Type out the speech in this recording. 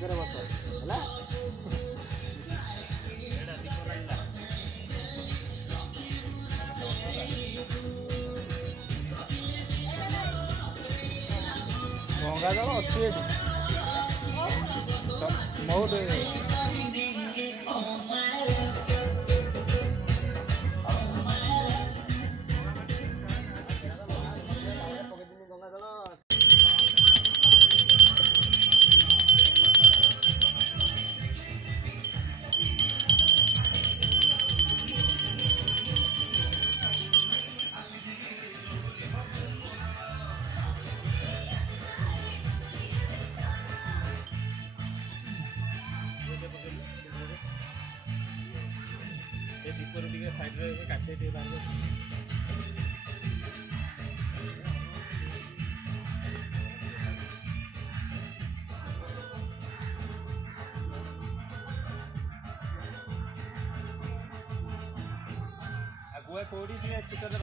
ଆଗରେ ବସ ହେଲା। ଗଙ୍ଗା ଜଳ ଅଛି ଏଠି ବହୁତ। से दीपर टे सैड्रे काटे टे बाहर आगुआ कौड़ी सी